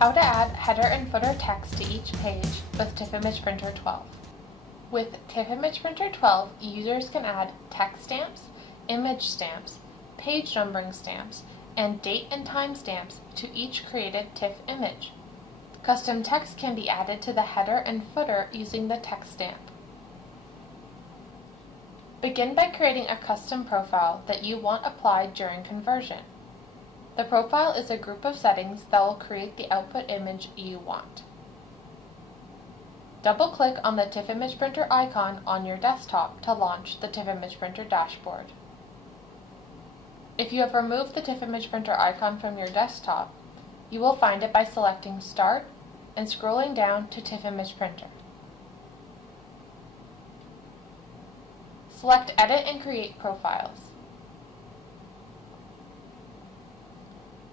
How to add header and footer text to each page with TIFF Image Printer 12. With TIFF Image Printer 12, users can add text stamps, image stamps, page numbering stamps, and date and time stamps to each created TIFF image. Custom text can be added to the header and footer using the text stamp. Begin by creating a custom profile that you want applied during conversion. The profile is a group of settings that will create the output image you want. Double-click on the TIFF Image Printer icon on your desktop to launch the TIFF Image Printer dashboard. If you have removed the TIFF Image Printer icon from your desktop, you will find it by selecting Start and scrolling down to TIFF Image Printer. Select Edit and Create Profiles.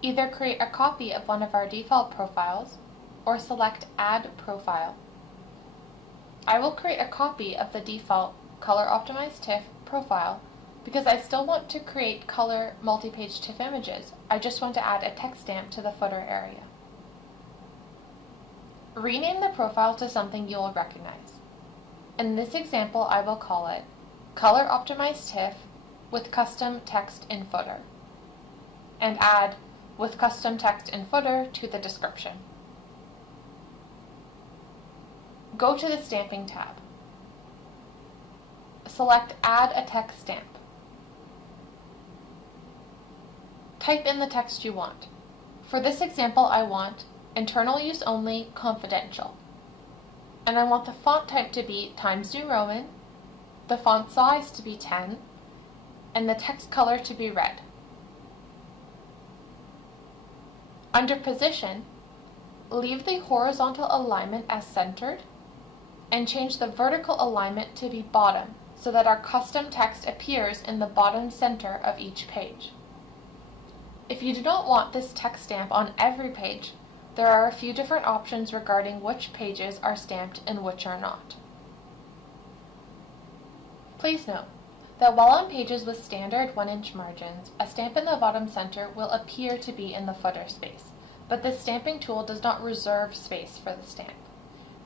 Either create a copy of one of our default profiles or select Add Profile. I will create a copy of the default Color Optimized TIFF profile because I still want to create color multi-page TIFF images. I just want to add a text stamp to the footer area. Rename the profile to something you will recognize. In this example, I will call it Color Optimized TIFF with Custom Text in Footer, and add with custom text in footer to the description. Go to the Stamping tab. Select Add a Text Stamp. Type in the text you want. For this example, I want Internal Use Only Confidential. And I want the font type to be Times New Roman, the font size to be 10, and the text color to be red. Under Position, leave the horizontal alignment as centered and change the vertical alignment to be bottom so that our custom text appears in the bottom center of each page. If you do not want this text stamp on every page, there are a few different options regarding which pages are stamped and which are not. Please note that while on pages with standard 1-inch margins, a stamp in the bottom center will appear to be in the footer space, but this stamping tool does not reserve space for the stamp.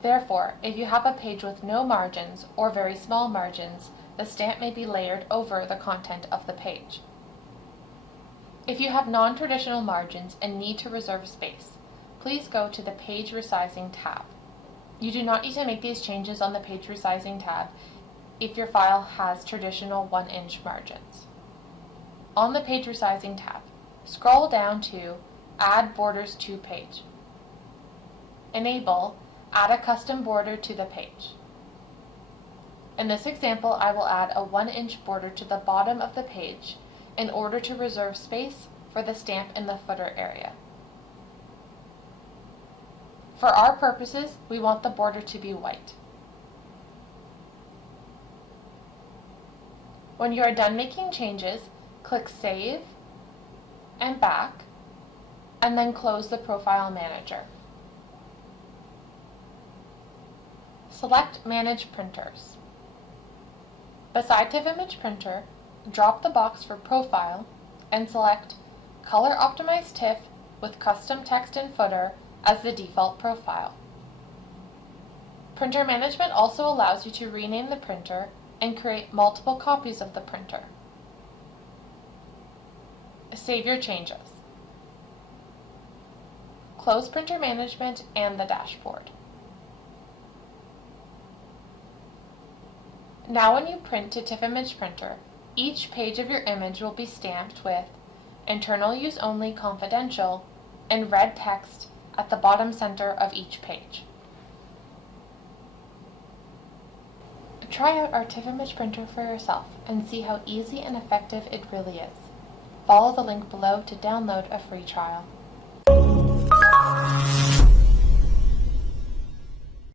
Therefore, if you have a page with no margins or very small margins, the stamp may be layered over the content of the page. If you have non-traditional margins and need to reserve space, please go to the Page Resizing tab. You do not need to make these changes on the Page Resizing tab if your file has traditional 1-inch margins. On the Page Resizing tab, scroll down to Add Borders to Page. Enable Add a Custom Border to the page. In this example, I will add a 1-inch border to the bottom of the page in order to reserve space for the stamp in the footer area. For our purposes, we want the border to be white. When you are done making changes, click Save and Back, and then close the Profile Manager. Select Manage Printers. Beside TIFF Image Printer, drop the box for Profile and select Color Optimized TIFF with Custom Text in Footer as the default profile. Printer management also allows you to rename the printer and create multiple copies of the printer. Save your changes. Close Printer Management and the dashboard. Now when you print to TIFF Image Printer, each page of your image will be stamped with Internal Use Only Confidential and red text at the bottom center of each page. Try out our TIFF Image Printer for yourself and see how easy and effective it really is. Follow the link below to download a free trial.